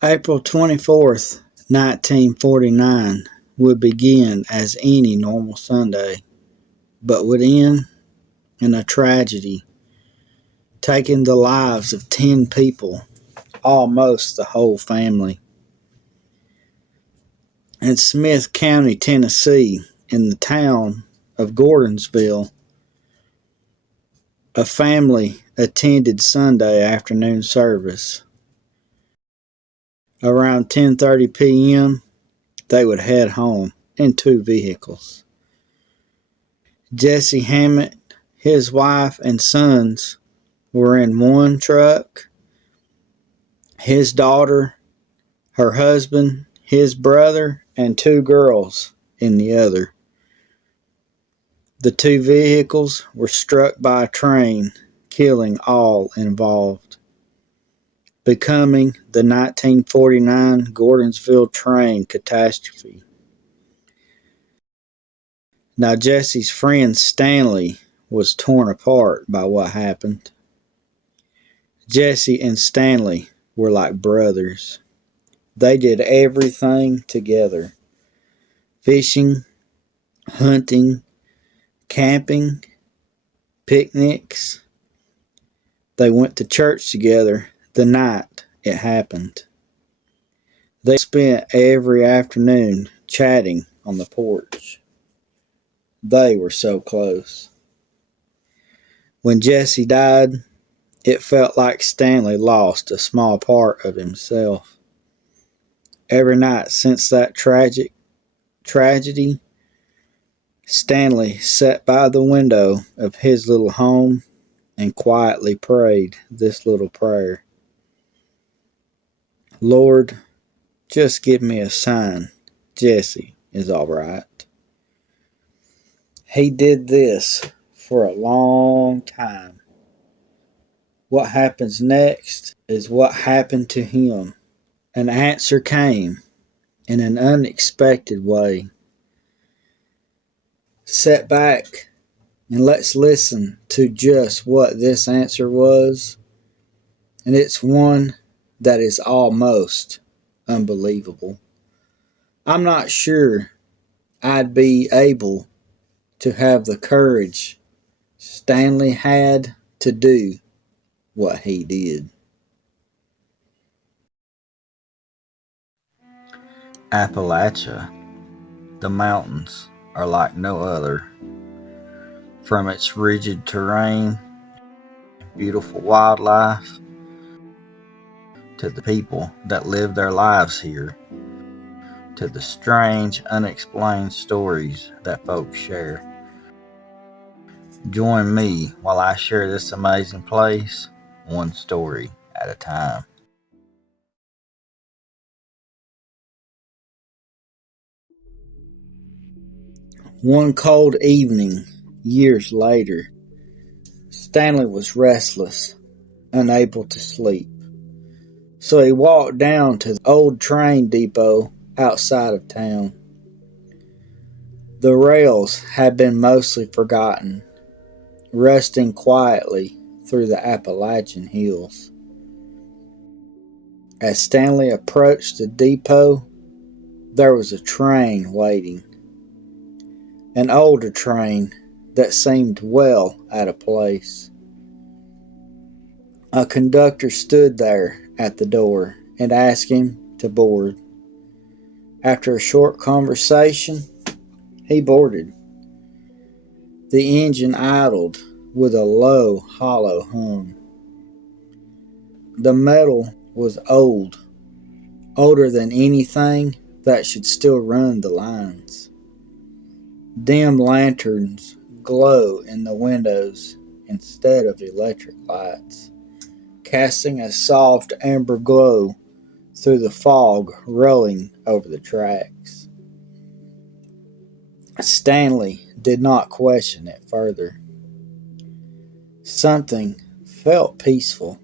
April 24th, 1949 would begin as any normal Sunday, but would end in a tragedy, taking the lives of 10 people, almost the whole family. In Smith County, Tennessee, in the town of Gordonsville, a family attended Sunday afternoon service. Around 10:30 p.m., they would head home in 2 vehicles. Jesse Hammett, his wife, and sons were in one truck. His daughter, her husband, his brother, and 2 girls in the other. The 2 vehicles were struck by a train, killing all involved, becoming the 1949 Gordonsville train catastrophe. Now, Jesse's friend Stanley was torn apart by what happened. Jesse and Stanley were like brothers. They did everything together: fishing, hunting, camping, picnics. They went to church together the night it happened. They spent every afternoon chatting on the porch. They were so close. When Jesse died, it felt like Stanley lost a small part of himself. Every night since that tragedy, Stanley sat by the window of his little home and quietly prayed this little prayer: Lord, just give me a sign Jesse is all right. He did this for a long time. What happens next is what happened to him. An answer came in an unexpected way. Sit back and let's listen to just what this answer was. And it's one that is almost unbelievable. I'm not sure I'd be able to have the courage Stanley had to do what he did. Appalachia, the mountains are like no other. From its rigid terrain, beautiful wildlife, to the people that live their lives here, to the strange, unexplained stories that folks share. Join me while I share this amazing place, one story at a time. One cold evening, years later, Stanley was restless, unable to sleep. So he walked down to the old train depot outside of town. The rails had been mostly forgotten, rusting quietly through the Appalachian hills. As Stanley approached the depot, there was a train waiting. An older train that seemed well out of place. A conductor stood there at the door and asked him to board. After a short conversation, he boarded. The engine idled with a low, hollow hum. The metal was old, older than anything that should still run the lines. Dim lanterns glow in the windows instead of electric lights, casting a soft amber glow through the fog rolling over the tracks. Stanley did not question it further. Something felt peaceful,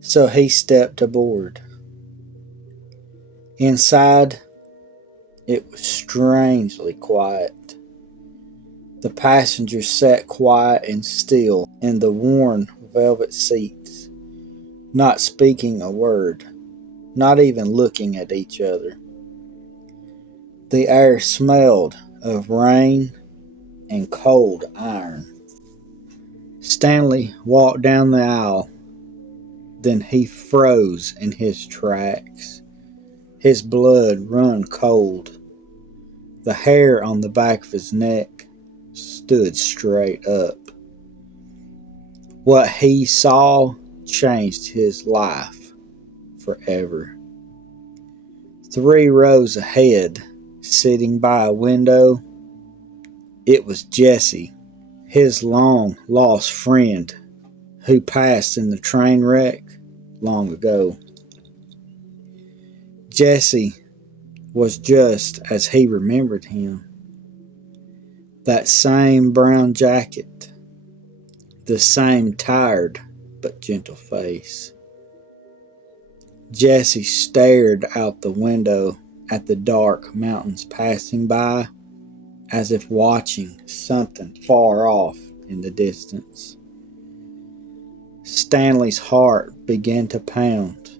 so he stepped aboard. Inside, it was strangely quiet. The passengers sat quiet and still in the worn velvet seats, not speaking a word, not even looking at each other. The air smelled of rain and cold iron. Stanley walked down the aisle. Then he froze in his tracks. His blood run cold. The hair on the back of his neck stood straight up. What he saw changed his life forever. 3 rows ahead, sitting by a window, it was Jesse, his long-lost friend who passed in the train wreck long ago. Jesse was just as he remembered him. That same brown jacket, the same tired but gentle face. Jesse stared out the window at the dark mountains passing by, as if watching something far off in the distance. Stanley's heart began to pound.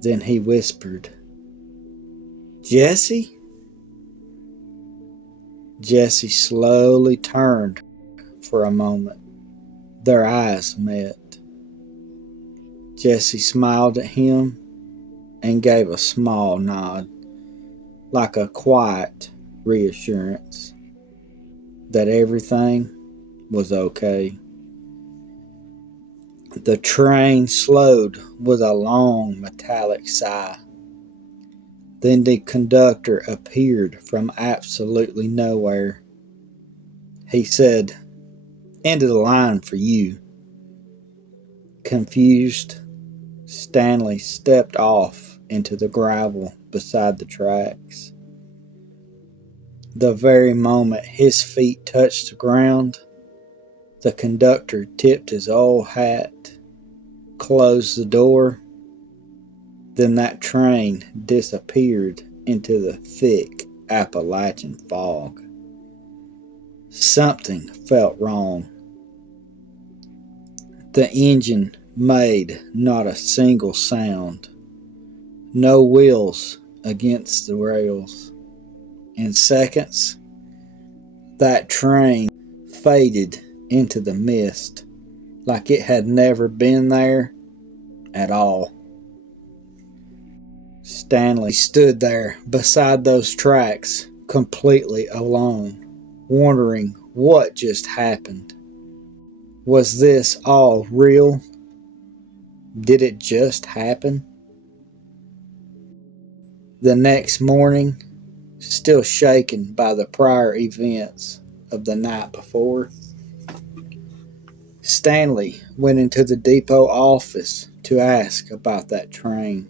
Then he whispered, "Jesse?" Jesse slowly turned for a moment. Their eyes met. Jesse smiled at him and gave a small nod, like a quiet reassurance that everything was okay. The train slowed with a long metallic sigh. Then the conductor appeared from absolutely nowhere. He said, "End of the line for you." Confused, Stanley stepped off into the gravel beside the tracks. The very moment his feet touched the ground, the conductor tipped his old hat, closed the door. Then that train disappeared into the thick Appalachian fog. Something felt wrong. The engine made not a single sound. No wheels against the rails. In seconds, that train faded into the mist like it had never been there at all. Stanley stood there beside those tracks, completely alone, wondering what just happened. Was this all real? Did it just happen? The next morning, still shaken by the prior events of the night before, Stanley went into the depot office to ask about that train.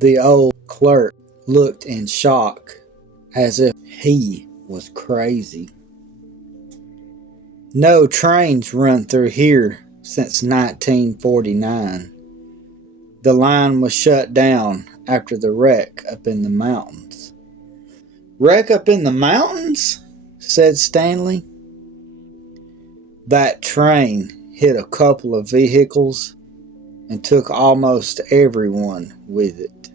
The old clerk looked in shock, as if he was crazy. "No trains run through here since 1949. The line was shut down after the wreck up in the mountains." "Wreck up in the mountains?" said Stanley. "That train hit a couple of vehicles and took almost everyone with it."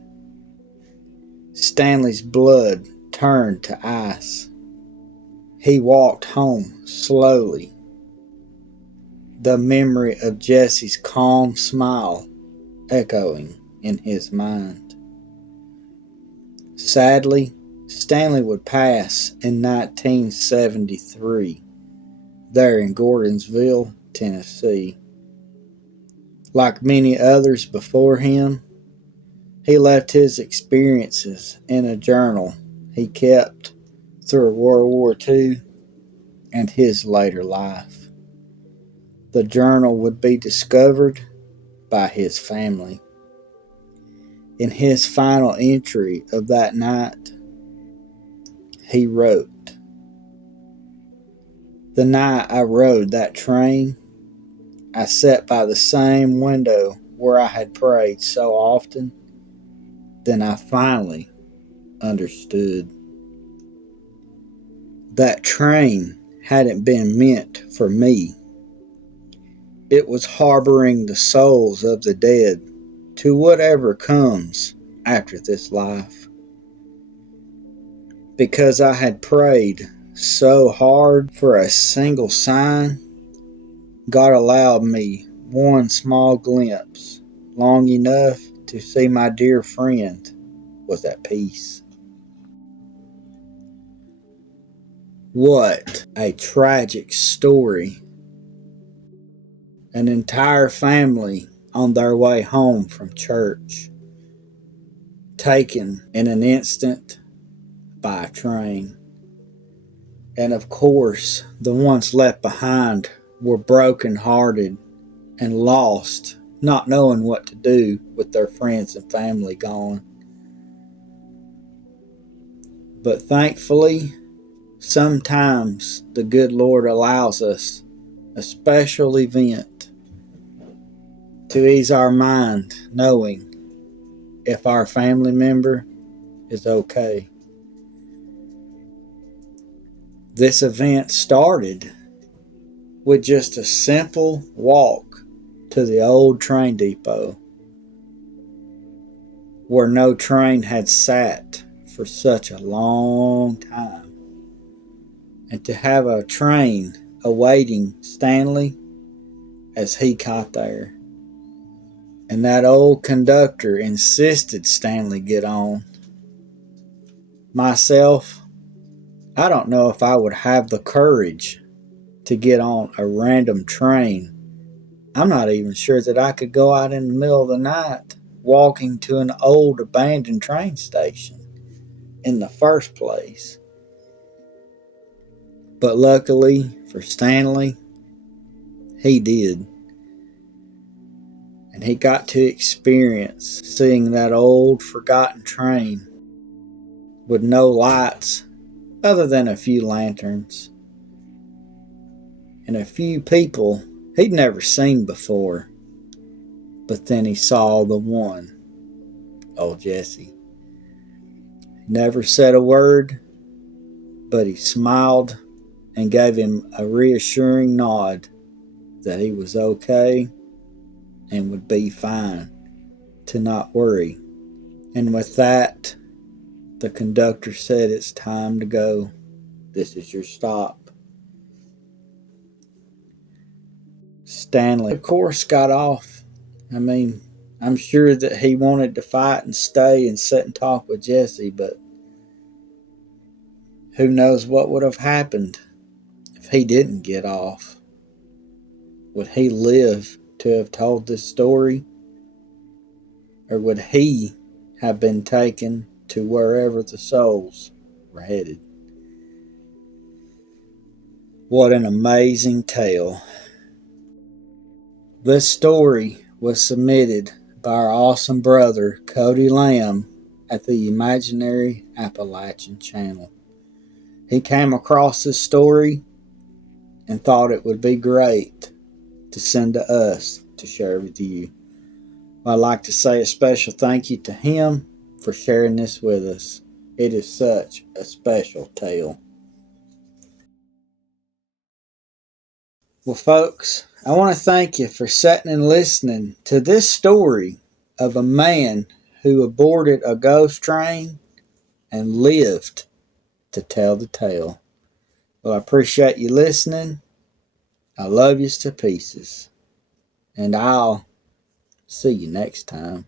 Stanley's blood turned to ice. He walked home slowly, the memory of Jesse's calm smile echoing in his mind. Sadly, Stanley would pass in 1973, there in Gordonsville, Tennessee. Like many others before him, he left his experiences in a journal he kept through World War II and his later life. The journal would be discovered by his family. In his final entry of that night, he wrote, "The night I rode that train, I sat by the same window where I had prayed so often. Then I finally understood. That train hadn't been meant for me. it was harboring the souls of the dead to whatever comes after this life. Because I had prayed so hard for a single sign, God allowed me one small glimpse, long enough to see my dear friend was at peace. What a tragic story. An entire family on their way home from church, taken in an instant by a train. And of course, the ones left behind were broken-hearted and lost, not knowing what to do with their friends and family gone. But thankfully, sometimes the good Lord allows us a special event to ease our mind, knowing if our family member is okay. This event started with just a simple walk to the old train depot, where no train had sat for such a long time. And to have a train awaiting Stanley as he got there. And that old conductor insisted Stanley get on. Myself, I don't know if I would have the courage to get on a random train. I'm not even sure that I could go out in the middle of the night walking to an old abandoned train station in the first place. But luckily for Stanley, he did. And he got to experience seeing that old forgotten train with no lights other than a few lanterns and a few people he'd never seen before. But then he saw the one, old Jesse. He never said a word, but he smiled and gave him a reassuring nod that he was okay and would be fine, to not worry. And with that, the conductor said, "It's time to go. This is your stop." Stanley, of course, got off. I'm sure that he wanted to fight and stay and sit and talk with Jesse, but who knows what would have happened if he didn't get off. Would he live to have told this story? Or would he have been taken to wherever the souls were headed? What an amazing tale. This story was submitted by our awesome brother Cody Lamb at the Imaginary Appalachian channel. He came across this story and thought it would be great to send to us to share with you. I'd like to say a special thank you to him for sharing this with us. It is such a special tale. Well, folks, I want to thank you for sitting and listening to this story of a man who aborted a ghost train and lived to tell the tale. Well, I appreciate you listening. I love you to pieces. And I'll see you next time.